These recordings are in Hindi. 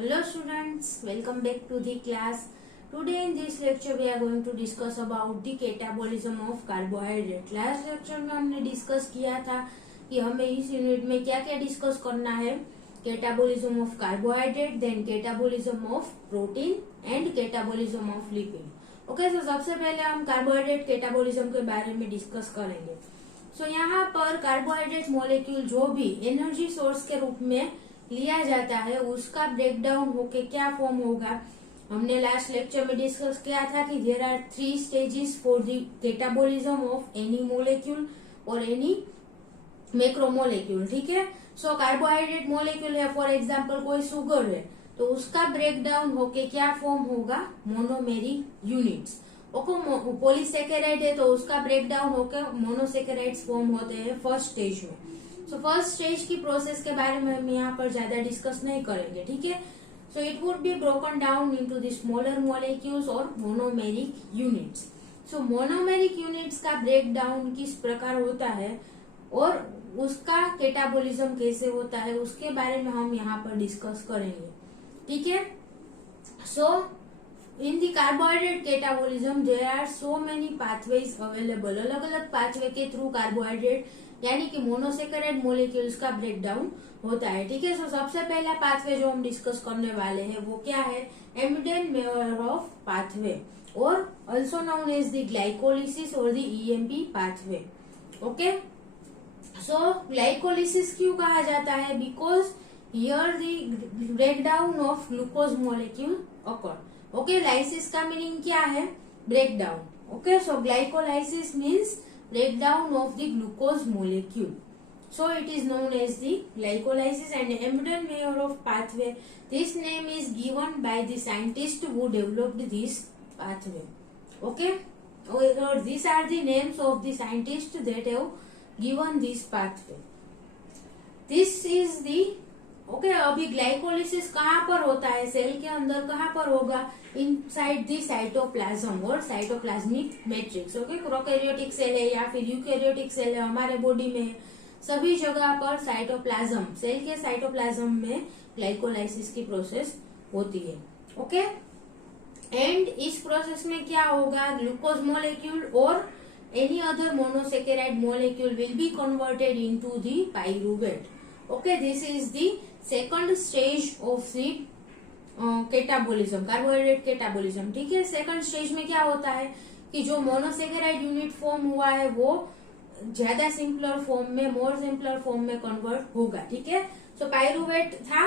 Hello students, welcome back to the class. Today in this lecture we are going to discuss about the catabolism of carbohydrate. Last lecture में हमने डिस्कस किया था कि हमें इस यूनिट में क्या क्या डिस्कस करना है. Catabolism of carbohydrate, then catabolism of protein and catabolism of lipid. Okay, तो सबसे पहले हम कार्बोहाइड्रेट कैटाबोलिज्म के बारे में डिस्कस करेंगे. सो यहाँ पर कार्बोहाइड्रेट मॉलिक्यूल जो भी एनर्जी सोर्स के रूप में लिया जाता है उसका ब्रेक डाउन होके क्या फॉर्म होगा. हमने लास्ट लेक्चर में डिस्कस किया था कि there are 3 stages for the catabolism of any molecule और एनी मैक्रोमोलेक्यूल. ठीक है, सो कार्बोहाइड्रेट मॉलिक्यूल है, फॉर एग्जांपल कोई शुगर है, तो उसका ब्रेक डाउन होके क्या फॉर्म होगा, मोनोमेरिक यूनिट्स. ओके, पॉलीसेकेराइड है तो उसका ब्रेक डाउन होकर मोनोसेकेराइड्स फॉर्म होते हैं फर्स्ट स्टेज में. सो फर्स्ट स्टेज की प्रोसेस के बारे में हम यहाँ पर ज्यादा डिस्कस नहीं करेंगे. ठीक है, so it would be broken down into the smaller molecules और मोनोमेरिक यूनिट्स. सो मोनोमेरिक यूनिट्स का ब्रेक डाउन किस प्रकार होता है और उसका कैटाबोलिज्म कैसे होता है उसके बारे में हम यहाँ पर डिस्कस करेंगे. ठीक है, so in the carbohydrate catabolism there are so many pathways available. अलग अलग पाथवे के थ्रू कार्बोहाइड्रेट यानी कि मोनोसेकेराइड मॉलिक्यूल्स का ब्रेक डाउन होता है. ठीक है, सो सबसे पहला पाथवे जो हम डिस्कस करने वाले हैं वो क्या है, एमिडेन-मेयरहोफ पाथवे और also known as the glycolysis और the EMP pathway. Okay, so glycolysis क्यों कहा जाता है, because here the break down of glucose molecule occur. Okay, lysis का मीनिंग क्या है, break down. Okay, so glycolysis means breakdown of the glucose molecule. So it is known as the glycolysis and Emiden-Mayorov pathway. This name is given by the scientist who developed this pathway. Okay, or these are the names of the scientists that have given this pathway. This is the okay, अभी ग्लाइकोलिसिस कहाँ पर होता है, सेल के अंदर कहाँ पर होगा, इनसाइड दी साइटोप्लाज्म और cytoplasmic matrix. Okay, prokaryotic cell है या फिर यूकैरियोटिक सेल है हमारे बॉडी में, सभी जगह पर साइटोप्लाज्म, सेल के साइटोप्लाज्म में ग्लाइकोलाइसिस की प्रोसेस होती है. ओके, एंड इस प्रोसेस में क्या होगा, ग्लूकोज मॉलिक्यूल और any other monosaccharide molecule will be converted into the pyruvate. Okay, this is the second stage of the catabolism, carbohydrate catabolism. ठीक है, सेकंड स्टेज में क्या होता है कि जो मोनोसेकेराइड यूनिट फॉर्म हुआ है वो ज्यादा सिंपलर फॉर्म में, मोर सिंपलर फॉर्म में कन्वर्ट होगा. ठीक है, सो पाइरूवेट था,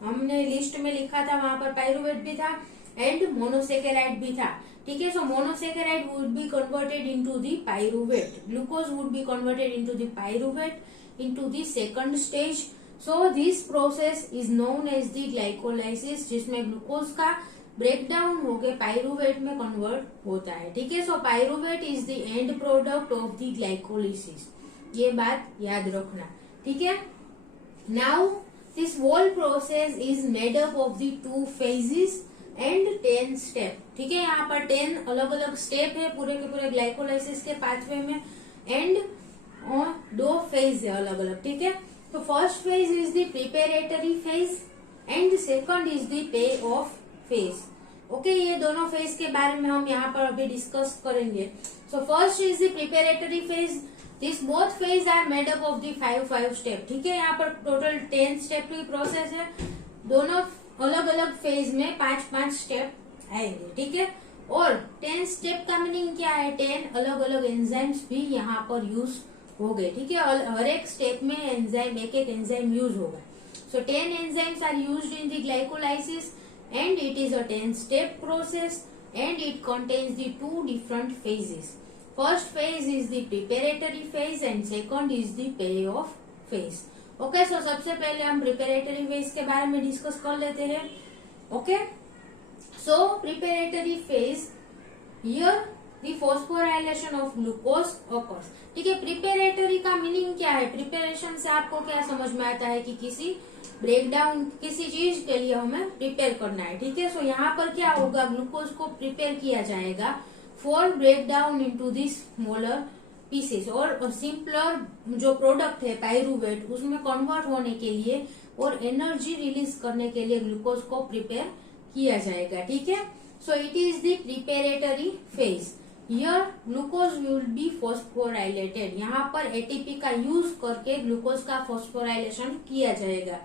हमने लिस्ट में लिखा था, वहां पर पाइरूवेट भी था एंड मोनोसेकेराइड भी था. ठीक है, so monosaccharide would be converted into the pyruvate, glucose would be converted into the pyruvate into the second stage. So this process is known as the glycolysis, जिसमें ग्लूकोज का ब्रेक डाउन होकर पाइरूवेट में कन्वर्ट होता है. ठीक है, so pyruvate is the end product of the glycolysis, ये बात याद रखना. ठीक है, now this whole process is made up of the 2 phases and 10 step. ठीक है, यहाँ पर 10 अलग अलग स्टेप है पूरे के पूरे ग्लाइकोलाइसिस के पाथवे में एंड और 2 फेज है अलग अलग. ठीक है, तो first phase is the preparatory phase and second is the pay off phase. Okay, ये दोनों फेज के बारे में हम यहाँ पर अभी डिस्कस करेंगे. So first is the preparatory phase. This both phase are made up of the 5 step. ठीक है, यहाँ पर टोटल 10 स्टेप की प्रोसेस है, दोनों अलग अलग फेज में 5 स्टेप आएंगे. ठीक है, और 10 स्टेप का मीनिंग क्या है, 10 अलग अलग एंजाइम्स भी यहाँ पर यूज हो गए. ठीक है, हर एक स्टेप में एंजाइम, एक एंजाइम यूज होगा. So 10 enzymes are used in the glycolysis and it is a 10 step process and it contains the 2 different phases. First phase is the preparatory phase and second is the pay off phase. Okay, so सबसे पहले हम प्रिपेरेटरी फेज के बारे में डिस्कस कर लेते हैं. Okay, so preparatory phase, here The phosphorylation of glucose occurs. ठीक है, प्रिपेरेटरी का मीनिंग क्या है, प्रिपेरेशन से आपको क्या समझ में आता है कि किसी ब्रेक डाउन, किसी चीज के लिए हमें प्रिपेयर करना है. ठीक है, सो यहाँ पर क्या होगा, ग्लूकोज को प्रिपेयर किया जाएगा for break down into the smaller pieces और सिंपलर जो प्रोडक्ट है पाइरूवेट उसमें कन्वर्ट होने के लिए और एनर्जी रिलीज करने के लिए ग्लूकोज को प्रिपेयर किया जाएगा। ठीक है, so it is the preparatory phase. Here glucose will be phosphorylated. यहाँ पर एटीपी का यूज करके ग्लूकोज का फॉस्फोराइलेशन किया जाएगा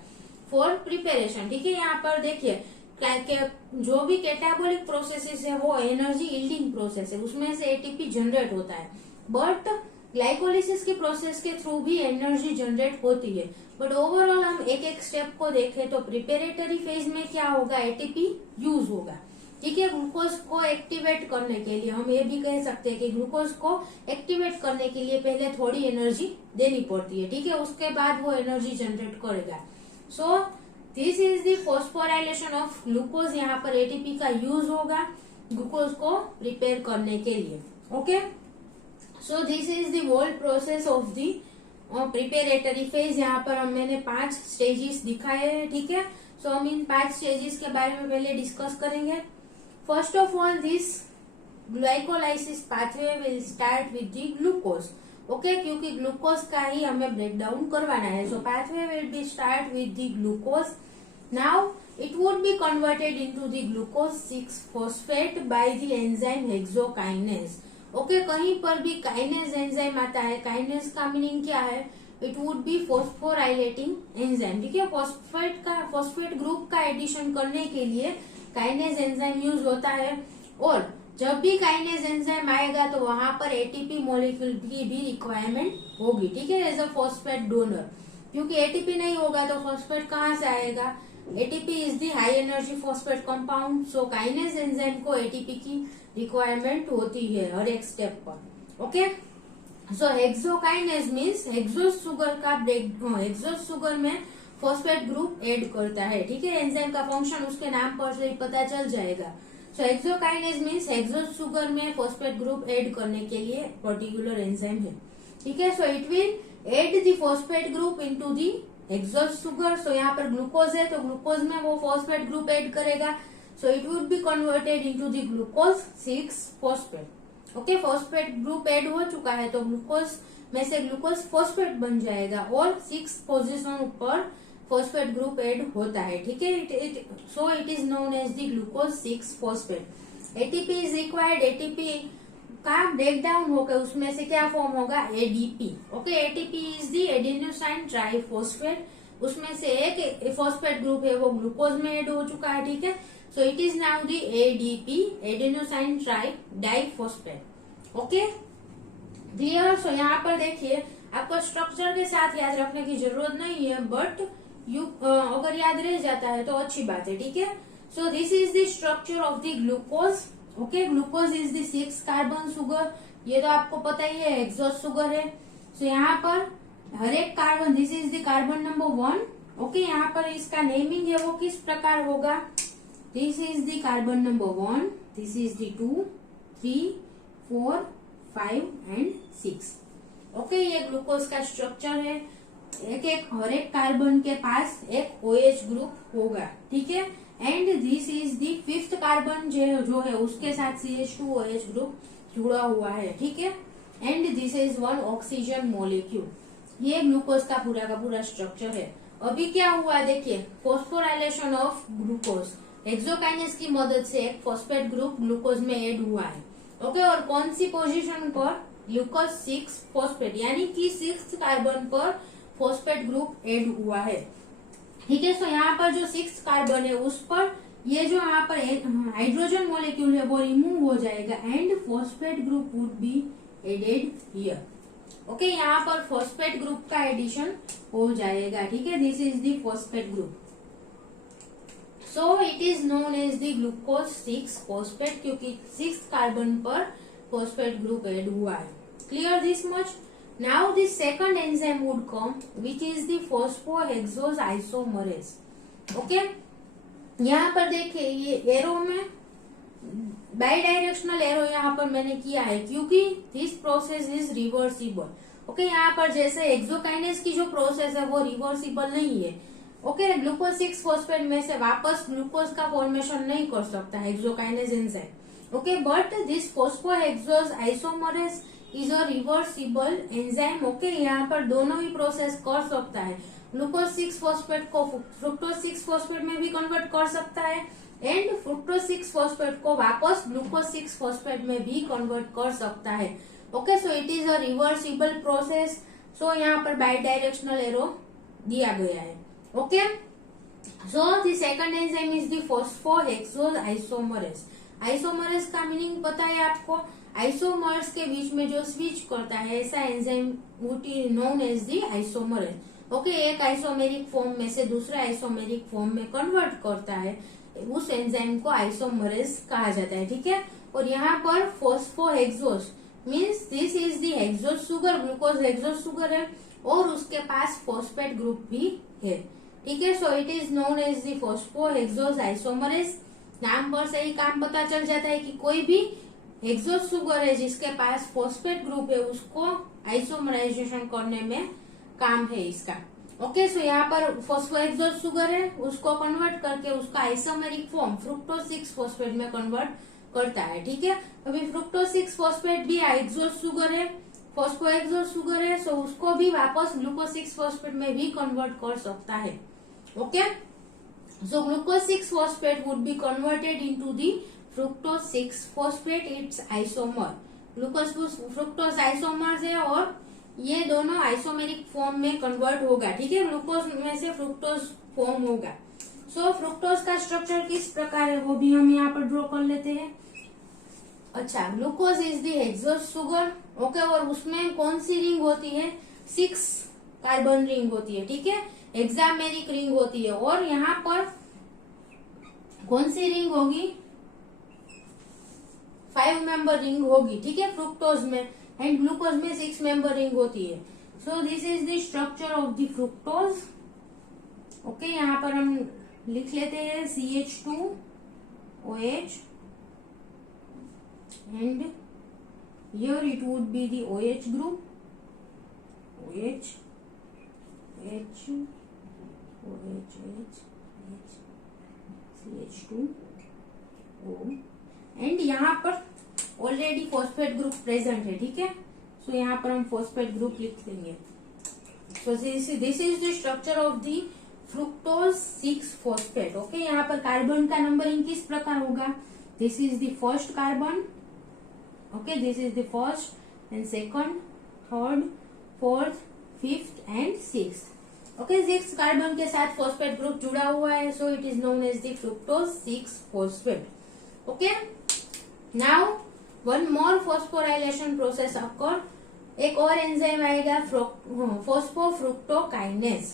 फॉर प्रिपेरेशन। ठीक है, यहाँ पर देखिए जो भी कैटाबोलिक प्रोसेसेस है वो एनर्जी यील्डिंग प्रोसेस है, उसमें से एटीपी जनरेट होता है। बट ग्लाइकोलिसिस की प्रोसेस के थ्रू भी एनर्जी जनरेट होती है। बट ओवरऑल हम एक एक स्टेप को देखें तो प्रिपेरेटरी फेज में क्या होगा, एटीपी यूज होगा। ठीक है, ग्लूकोज को एक्टिवेट करने के लिए हम ये भी कह सकते हैं कि ग्लूकोज को एक्टिवेट करने के लिए पहले थोड़ी एनर्जी देनी पड़ती है। ठीक है, उसके बाद वो एनर्जी जनरेट करेगा। सो this is the phosphorylation of glucose. यहाँ पर एटीपी का यूज होगा ग्लूकोज को प्रिपेयर करने के लिए। Okay, so this is the whole process of the preparatory phase. यहाँ पर मैंने 5 स्टेजेस दिखाए हैं। ठीक है, सो हम इन 5 स्टेजेस के बारे में पहले डिस्कस करेंगे। First of all, this glycolysis pathway will start with the glucose. Okay, क्योंकि ग्लूकोज का ही हमें ब्रेक डाउन करवाना है। So pathway will be start with the glucose. Now it would be converted into the glucose 6 phosphate by the enzyme hexokinase. Okay, कहीं पर भी काइनेज एंजाइम आता है, काइनेज का मीनिंग क्या है, इट वुड बी फॉस्फोराइलेटिंग एंजाइम। ठीक है, फॉस्फेट ग्रुप का एडिशन करने के लिए काइनेज एंजाइम यूज होता है। और जब भी काइनेज एंजाइम आएगा तो वहां पर एटीपी मॉलिक्यूल की भी रिक्वायरमेंट होगी। ठीक है, एज अ फॉस्फेट डोनर, क्योंकि एटीपी नहीं होगा तो फॉस्फेट कहाँ से आएगा। ATP is the high energy phosphate compound. So kinase enzyme को एटीपी की रिक्वायरमेंट होती है हर एक स्टेप पर। ओके, सो हेक्सोकाइनेज मीन्स हेक्सोस शुगर का हेक्सोस शुगर में फॉस्फेट ग्रुप ऐड करता है। ठीक है, एंजाइम का फंक्शन उसके नाम पर से ही पता चल जाएगा। So hexokinase means hexose sugar में फॉस्फेट ग्रुप ऐड करने के लिए पर्टिकुलर एंजाइम है। ठीक है, so it will add the phosphate group into the hexose sugar. सो यहाँ पर ग्लूकोज है तो ग्लूकोज में वो फॉस्फेट ग्रुप ऐड करेगा। सो it would be converted into the glucose 6 phosphate. Okay, phosphate group add हो चुका है तो ग्लूकोज में से ग्लूकोज फॉस्फेट बन जाएगा और 6 पोजीशन पर फॉस्फेट ग्रुप ऐड होता है। ठीक है, so it is known as the glucose 6 phosphate. ATP is required. ATP का ब्रेक डाउन होकर उसमें से क्या फॉर्म होगा, ADP. Okay, ATP is the adenosine triphosphate. उसमें से एक फॉस्फेट ग्रुप है वो ग्लूकोज में ऐड हो चुका है। ठीक है, so it is now the ADP, adenosine diphosphate. Okay, clear. So यहाँ पर देखिए आपको स्ट्रक्चर के साथ याद रखने की जरूरत नहीं है, बट अगर याद रह जाता है तो अच्छी बात है। ठीक है, so this is the structure of the glucose. Okay, glucose is the 6 carbon sugar, ये तो आपको पता ही है, हेक्सोस शुगर है। सो यहाँ पर हर एक carbon, this is the carbon number 1। Okay, यहाँ पर इसका नेमिंग है वो किस प्रकार होगा, this is the carbon number 1, this is the 2, 3, 4, 5 and 6। Okay, ये ग्लूकोज का स्ट्रक्चर है। हर एक कार्बन के पास एक OH ग्रुप होगा। ठीक है, and this is the 5th carbon जो है उसके साथ CH2OH ग्रुप जुड़ा हुआ है। ठीक है, and this is 1 oxygen molecule. ये ग्लूकोज का पूरा स्ट्रक्चर है। अभी क्या हुआ देखिए, फॉस्फोराइलेशन ऑफ ग्लूकोज, हेक्सोकाइनेज की मदद से एक फॉस्फेट ग्रुप ग्लूकोज में ऐड हुआ है। ओके, और कौन सी पोजीशन पर, ग्लूकोज 6 फॉस्फेट, यानी कि 6th कार्बन पर फॉस्फेट ग्रुप ऐड हुआ है। ठीक है, सो यहाँ पर जो 6th कार्बन है उस पर ये जो यहाँ पर हाइड्रोजन मॉलिक्यूल है वो रिमूव हो जाएगा and phosphate group would be added here. Okay, यहाँ पर फॉस्फेट ग्रुप का एडिशन हो जाएगा। ठीक है, this is the phosphate group. So it is known as the glucose 6 phosphate, क्योंकि 6th कार्बन पर फॉस्फेट ग्रुप ऐड हुआ है। Clear this much. Now the second enzyme would come, which is the phosphohexose isomerase. Okay, यहाँ पर देखिए ये एरो में बाई डायरेक्शनल एरो यहाँ पर मैंने किया है क्योंकि this process is reversible. Okay, यहाँ पर जैसे एक्सोकाइनेज की जो प्रोसेस है वो रिवर्सिबल नहीं है। ओके, ग्लूकोज 6 फॉस्फेट में से वापस ग्लूकोज का फॉर्मेशन नहीं कर सकता hexokinase enzyme. Okay, but this phosphohexose isomerase is a reversible enzyme. Okay, यहाँ पर दोनों ही प्रोसेस कर सकता है, ग्लूकोज 6 फॉस्फेट को फ्रुक्टोज 6 फॉस्फेट में भी कन्वर्ट कर सकता है एंड फ्रुक्टोज 6 फॉस्फेट को वापस ग्लूकोज 6 फॉस्फेट में भी कन्वर्ट कर सकता है। Okay, so it is a reversible process. So यहाँ पर बाई डायरेक्शनल एरो दिया गया है। Okay, so the second enzyme is the phosphohexose isomerase. Isomerase का मीनिंग पता है आपको, आइसोमर्स के बीच में जो स्विच करता है ऐसा enzyme known as the isomerase. Okay, एक आइसोमेरिक फॉर्म में से दूसरे आइसोमेरिक फॉर्म में कन्वर्ट करता है, उस एंजाइम को आइसोमरेज कहा जाता है। ठीक है, और यहाँ पर phosphohexose means this is the hexose sugar, glucose hexose sugar है और उसके पास फॉस्फेट ग्रुप भी है। ठीक है, so it is known as the phosphohexose isomerase. नाम पर से ही काम पता चल जाता है कि कोई भी हेक्सोज शुगर है जिसके पास फॉस्फेट ग्रुप है उसको आइसोमराइजेशन करने में काम है इसका। ओके, सो यहाँ पर फॉस्फोहेक्सोज शुगर है, उसको कन्वर्ट करके उसका आइसोमेरिक फॉर्म फ्रुक्टोज 6 फॉस्फेट में कन्वर्ट करता है। ठीक है, अभी फ्रुक्टोज 6 फॉस्फेट भी हेक्सोज शुगर है, फॉस्फोहेक्सोज शुगर है, सो उसको भी वापस ग्लूकोज 6 फॉस्फेट में भी कन्वर्ट कर सकता है। Okay, so glucose 6 phosphate would be converted into the fructose 6 phosphate it's isomer. Glucose fructose isomer है और ये दोनों आइसोमेरिक फॉर्म में कन्वर्ट होगा। ठीक है, ग्लूकोज में से फ्रुक्टोज फॉर्म होगा। सो फ्रुक्टोज का स्ट्रक्चर किस प्रकार है वो भी हम यहाँ पर ड्रॉ कर लेते हैं। अच्छा, glucose is the hexose sugar. Okay, और उसमें कौन सी रिंग होती है, 6 कार्बन रिंग होती है। ठीक है, हेक्सामेरिक रिंग होती है और यहाँ पर कौन सी रिंग होगी, 5 मेंबर रिंग होगी। ठीक है, फ्रुक्टोज में, एंड ग्लूकोज में 6 मेंबर रिंग होती है। So this is the structure of the fructose. Okay, यहाँ पर हम लिख लेते हैं CH2OH and here it would be the OH group, OH, H, OH, H, CH2O and यहाँ पर ऑलरेडी फॉस्फेट ग्रुप प्रेजेंट है। ठीक है, सो यहाँ पर हम फॉस्फेट ग्रुप लिख देंगे। So this is the structure of the fructose 6 phosphate. Okay, यहाँ पर कार्बन का नंबरिंग किस प्रकार होगा, this is the first carbon. Okay, this is the first and second, third, fourth, fifth and 6th। Okay, 6 carbon के साथ फॉस्फेट ग्रुप जुड़ा हुआ है, so it is known as the fructose 6 phosphate. Okay, now one more phosphorylation process occur, एक और एंजाइम आएगा phosphofructokinase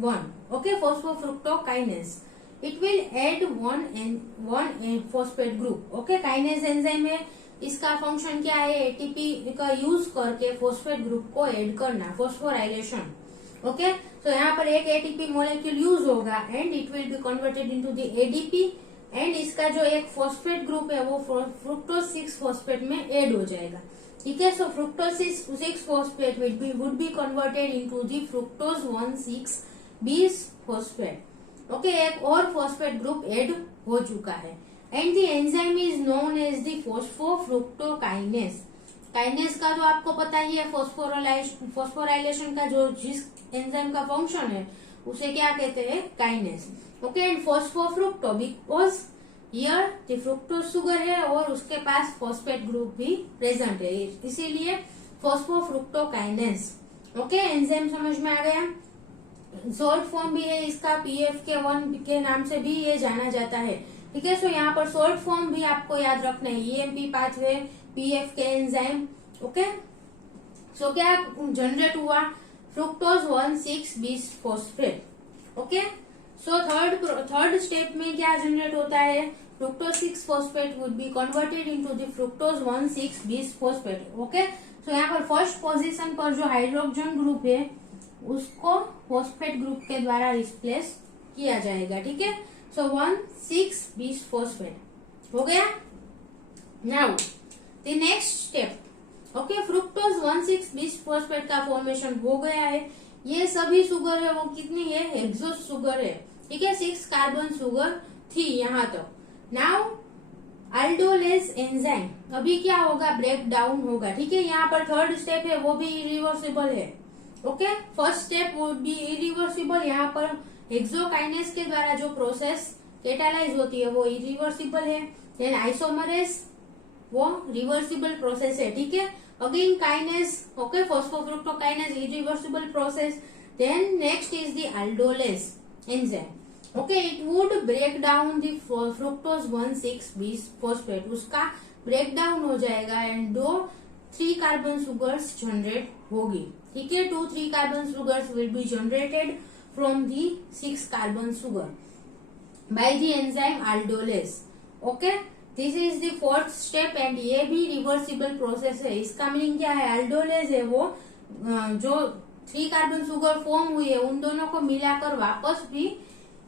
1। Okay, phosphofructokinase, it will add one phosphate group. Okay, kinase enzyme है, इसका फंक्शन क्या है, एटीपी का यूज करके फॉस्फेट ग्रुप को ऐड करना, फॉस्फोराइलेशन। ओके, तो यहाँ पर एक एटीपी मॉलिक्यूल यूज होगा and it will be converted into the ADP and इसका जो एक फॉस्फेट ग्रुप है वो फ्रुक्टोज 6 फॉस्फेट में ऐड हो जाएगा। ठीक है, so fructose 6 phosphate would be converted into the fructose 1,6-20 phosphate. Okay, एक और फॉस्फेट ग्रुप ऐड हो चुका है and the enzyme is known as the phosphofructokinase. Kinase का जो आपको पता ही है, फॉस्फोराइलेशन का जो जिस एंजाइम का फंक्शन है उसे क्या कहते हैं, kinase. Okay, and phosphofructo because here the fructose sugar है और उसके पास फॉस्फेट ग्रुप भी प्रेजेंट है, इसीलिए फॉस्फोफ्रुक्टोकाइनेज। ओके, एंजाइम समझ में आ गया। शॉर्ट फॉर्म भी है इसका, PFK1 के नाम से भी ये जाना जाता है। ठीक है, सो यहाँ पर शॉर्ट फॉर्म भी आपको याद रखना है, EMP pathway, PFK enzyme. Okay, so क्या जनरेट हुआ, fructose 1,6-20 phosphate. Okay, so third step में क्या जनरेट होता है, fructose 6 phosphate would be converted into the fructose 1,6-20 phosphate. Okay, so यहाँ पर फर्स्ट पोजीशन पर जो हाइड्रोजन ग्रुप है उसको फॉस्फेट ग्रुप के द्वारा रिप्लेस किया जाएगा। ठीक है, सो 1,6-20 फॉस्फेट हो गया। Now the next step, okay, fructose 1,6-20 phosphate का फॉर्मेशन हो गया है। ये सभी शुगर है वो कितनी है, हेक्सोज शुगर है। ठीक है, 6 कार्बन शुगर थी यहाँ तक। नाउ अल्डोलेज एंजाइम अभी क्या होगा, ब्रेक डाउन होगा। ठीक है, यहाँ पर थर्ड स्टेप है वो भी इरिवर्सिबल है। Okay, first step would be irreversible. यहाँ पर हेक्सोकाइनेस के द्वारा जो प्रोसेस कैटालाइज होती है वो इरिवर्सिबल है। देन आइसोमरेज वो रिवर्सिबल प्रोसेस है, ठीक है। Again kinase, okay, phosphofructokinase irreversible process. Then next is the aldolase enzyme, okay, it would break down the fructose 1,6-bis phosphate, उसका ब्रेक डाउन हो जाएगा एंड दो 3 कार्बन सुगर्स जनरेट होगी, ठीक है। 2-3 carbon sugars will be generated from the 6 carbon sugar by the enzyme aldolase, okay. This is the fourth step and ये भी रिवर्सिबल प्रोसेस है। इसका मीनिंग क्या है, अल्डोलेज है वो जो 3 कार्बन सुगर फॉर्म हुई है उन दोनों को मिलाकर वापस भी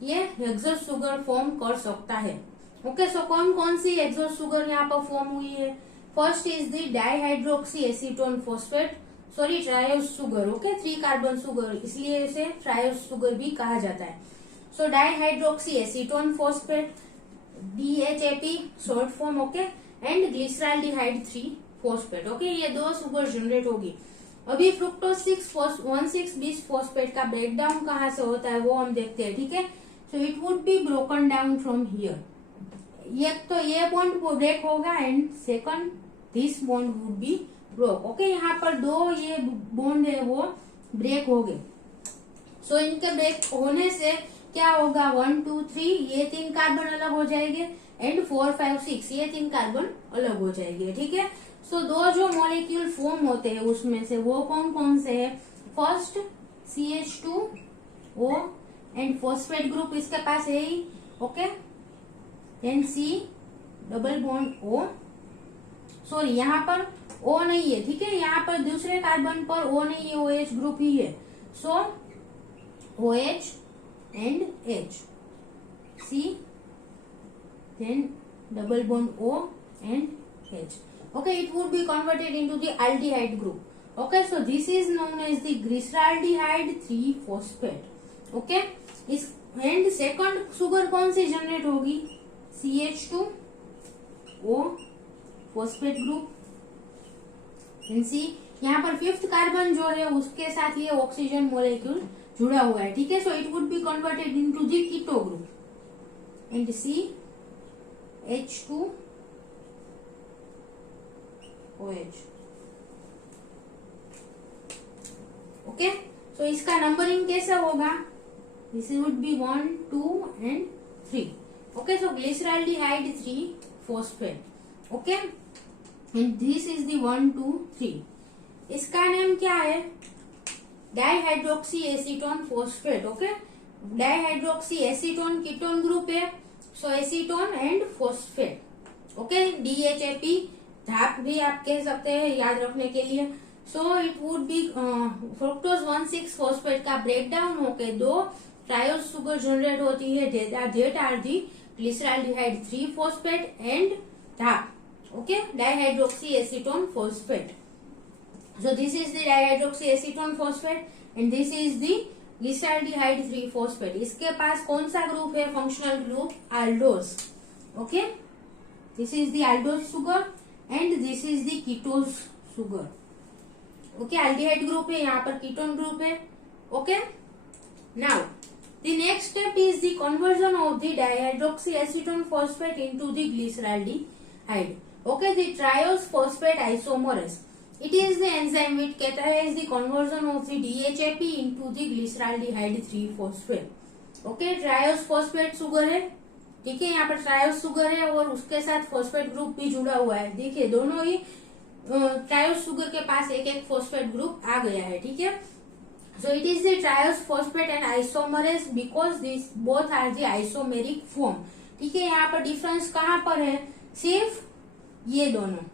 ये हेक्सोस सुगर फॉर्म कर सकता है, ओके। सो कौन कौन सी हेक्सोस सुगर यहाँ पर फॉर्म हुई है? First is the dihydroxy acetone phosphate, sorry triose sugar, okay, 3 carbon sugar, इसलिए इसे ट्रायोस सुगर भी कहा जाता है। So dihydroxy acetone phosphate, DHAP short form, okay, and glyceraldehyde 3 phosphate, okay, ये 2 सुगर जनरेट होगी। अभी फ्रुक्टोज 1,6-bis फॉस्फेट का ब्रेक डाउन कहाँ से होता है वो हम देखते हैं, ठीक है। So it would be broken down from here, एक तो ये बॉन्ड ब्रेक होगा and second this bond would be broke, okay. यहाँ पर 2 ये बॉन्ड है वो ब्रेक हो गए। सो इनके ब्रेक होने से क्या होगा, 1, 2, 3 ये 3 कार्बन अलग हो जाएंगे एंड 4, 5, 6 ये 3 कार्बन अलग हो जाएंगे, ठीक है। सो 2 जो मॉलिक्यूल फॉर्म होते हैं उसमें से वो कौन कौन से है? First CH2O and phosphate group इसके पास है ही, okay. Then C double bond O, sorry यहाँ पर O नहीं है, ठीक है, यहाँ पर दूसरे कार्बन पर O नहीं है, OH ग्रुप ही है। सो OH and H, C, then double bond O and H. Okay, it would be converted into the aldehyde group. Okay, so this is known as the glyceraldehyde 3 phosphate. Okay, इस and second sugar कौन सी जनरेट होगी? CH2O phosphate group, and C, यहाँ पर 5th कार्बन जो है उसके साथ ये ऑक्सीजन मोलेक्यूल जुड़ा हुआ है, ठीक है। So it would be converted into the keto group and CH2OH, okay. So इसका नंबरिंग कैसे होगा? This would be 1, 2 and 3, okay. So glyceraldehyde 3 phosphate, okay, and this is the 1, 2, 3। इसका नेम क्या है? Dihydroxy acetone phosphate, okay. Dihydroxy acetone ketone group है, so acetone and phosphate, okay. DHAP DHAP भी आप कह सकते हैं याद रखने के लिए। So it would be fructose 1,6 phosphate का ब्रेक डाउन होके 2 ट्रायोस सुगर जनरेट होती है, that are the glyceraldehyde 3 phosphate and DHAP, okay, dihydroxy acetone phosphate. So this is the dihydroxyacetone phosphate and this is the glyceraldehyde 3 phosphate. इसके पास कौन सा ग्रुप है? Functional group aldose, okay. This is the aldose sugar and this is the ketose sugar, okay. aldehyde group है, यहाँ पर कीटोन ग्रुप है, okay. Now the next step is the conversion of the dihydroxyacetone phosphate into the glyceraldehyde, okay. The triose phosphate isomerase, it is the enzyme which catalyzes the conversion of the DHAP into the glyceraldehyde 3 phosphate, okay. Triose phosphate sugar है, ठीक है, यहाँ पर ट्रायोस सुगर है और उसके साथ फॉस्फेट ग्रुप भी जुड़ा हुआ है, देखिए दोनों ही ट्रायोस सुगर के पास एक एक फॉस्फेट ग्रुप आ गया है, ठीक है। So it is the triose phosphate and isomerase because this both are the isomeric form, ठीक है। यहाँ पर डिफरेंस कहाँ पर है? सिर्फ ये दोनों,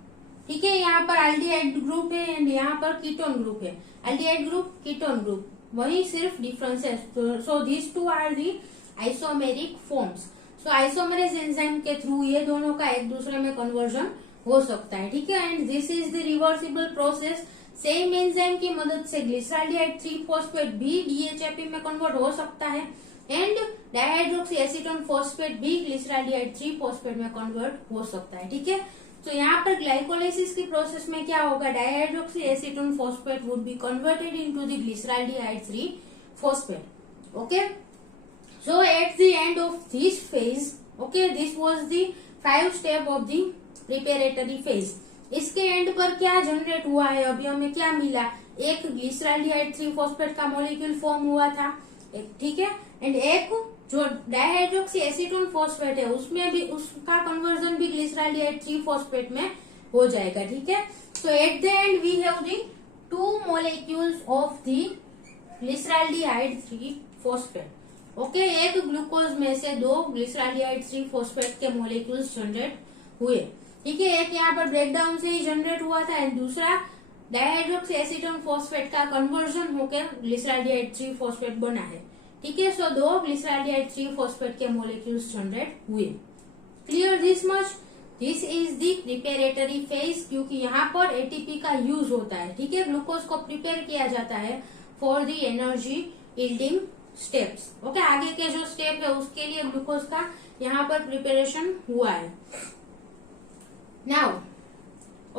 ठीक है। यहाँ पर एल्डिहाइड ग्रुप है एंड यहाँ पर कीटोन ग्रुप है, एल्डिहाइड ग्रुप कीटोन ग्रुप, वही सिर्फ डिफरेंस है। So this two are the isomeric forms. So isomerase enzyme के थ्रू ये दोनों का एक दूसरे में कन्वर्जन हो सकता है, ठीक है। And this is the reversible process. Same enzyme की मदद से ग्लिसरॉल्डिहाइड 3 फॉस्फेट भी DHAP में कन्वर्ट हो सकता है एंड डाइहाइड्रोक्सी एसीटोन फॉस्फेट भी ग्लिसरॉल्डिहाइड 3 फॉस्फेट में कन्वर्ट हो सकता है, ठीक है। तो यहाँ पर ग्लाइकोलाइसिस की प्रोसेस में क्या होगा, dihydroxy acetone phosphate would be converted into the glyceraldehyde 3 phosphate. Okay, so at the end of this phase, okay, this was the 5 step of the preparatory phase. इसके एंड पर क्या जनरेट हुआ है, अभी हमें क्या मिला, एक ग्लिसरॉल्डिहाइड 3 फॉस्फेट का मॉलिक्यूल फॉर्म हुआ था, ठीक है, एंड एक जो डाइहाइड्रोक्सी एसीटोन फॉस्फेट है उसमें भी उसका कन्वर्जन भी ग्लिसरॉल्डिहाइड 3 फॉस्फेट में हो जाएगा. ठीक है, so at the end we have the 2 molecules of the glyceraldehyde 3 phosphate. Okay, एक ग्लूकोज में से 2 ग्लिसरॉल्डिहाइड 3 फॉस्फेट के मॉलिक्यूल्स जनरेट हुए. ठीक है, एक यहाँ पर ब्रेकडाउन से ही जनरेट हुआ था एंड दूसरा डाइहाइड्रोक्सी एसीटोन फॉस्फेट का कन्वर्जन होकर ग्लिसरॉल्डिहाइड 3 फॉस्फेट बना है. ठीक है, सो 2 ग्लिसरॉल्डिहाइड 3 फॉस्फेट के मॉलिक्यूल्स जनरेट हुए. Clear this much. This is the preparatory phase, क्योंकि यहाँ पर एटीपी का यूज होता है. ठीक है, ग्लूकोज को प्रिपेयर किया जाता है for the energy yielding steps. Okay, आगे के जो स्टेप है उसके लिए ग्लूकोज का यहाँ पर प्रिपरेशन हुआ है. नाउ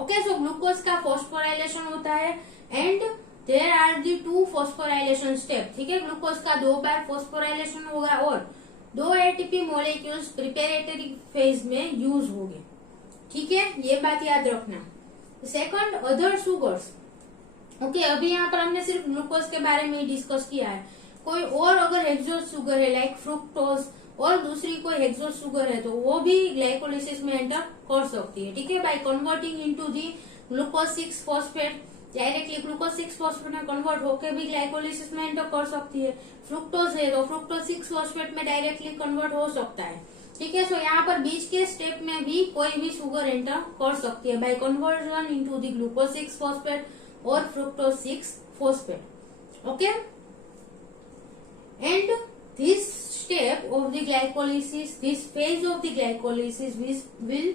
ओके, सो ग्लूकोज का फॉस्फोराइलेशन होता है and there are the 2 phosphorylation step. ठीक है, ग्लूकोज का 2 बार फॉस्फोराइलेशन होगा और 2 एटीपी मॉलिक्यूल्स प्रिपेरेटरी फेज में यूज होंगे. ठीक है, ये बात याद रखना. Second, other sugars. ओके, अभी यहाँ पर हमने सिर्फ ग्लूकोज के बारे में ही डिस्कस किया है. कोई और अगर हेक्सोस शुगर है लाइक फ्रुक्टोज और दूसरी कोई हेक्सोस शुगर है तो वो भी ग्लाइकोलाइसिस में एंटर कर सकती है. ठीक है, by converting into the glucose 6 phosphate, directly glucose 6 phosphate में कन्वर्ट होकर भी ग्लाइकोलाइसिस में एंटर कर सकती है. फ्रुक्टोज है तो फ्रुक्टोज 6 फॉस्फेट में डायरेक्टली कन्वर्ट हो सकता है. ठीक है, सो यहाँ पर बीच के स्टेप में भी कोई भी शुगर एंटर कर सकती है by conversion into the glucose 6 phosphate और fructose 6 phosphate. Okay, and this step of the glycolysis, this phase of the glycolysis will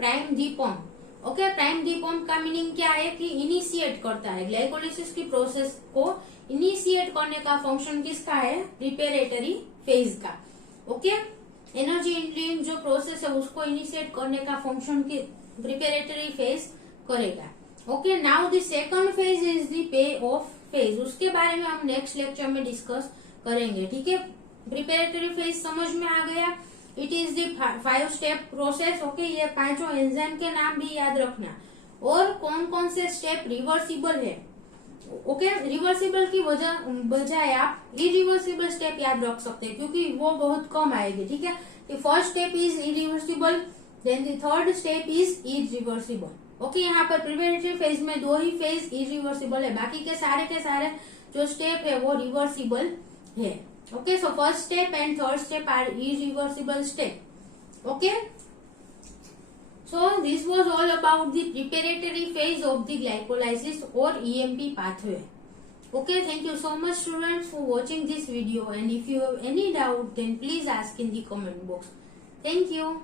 prime the pump. Okay, prime the pump का मीनिंग क्या है कि इनिशिएट करता है. ग्लाइकोलाइसिस की प्रोसेस को इनिशिएट करने का फंक्शन किसका है, प्रिपेरेटरी फेज का. ओके, एनर्जी यील्डिंग जो प्रोसेस है उसको इनिशिएट करने का फंक्शन की प्रिपेरेटरी फेज करेगा. Okay, now the second phase is the pay off phase. उसके बारे में हम नेक्स्ट लेक्चर में डिस्कस करेंगे. ठीक है, प्रिपेरेटरी फेज समझ में आ गया. It is the 5 step process. Okay, ये 5 एंजाइम के नाम भी याद रखना और कौन कौन से स्टेप रिवर्सिबल है. ओके, रिवर्सिबल की बजाय आप इरिवर्सिबल स्टेप याद रख सकते हैं क्योंकि वो बहुत कम आएगी. ठीक है, first step is irreversible, then the third step is irreversible. Okay, यहाँ पर प्रिपेरेटरी फेज में 2 ही फेज इरिवर्सिबल है, बाकी के सारे जो स्टेप है वो रिवर्सिबल है. Okay, so first step and third step are irreversible step. Okay, so this was all about the preparatory phase of the glycolysis or EMP pathway. Okay, thank you so much students for watching this video, and if you have any doubt then please ask in the comment box. Thank you.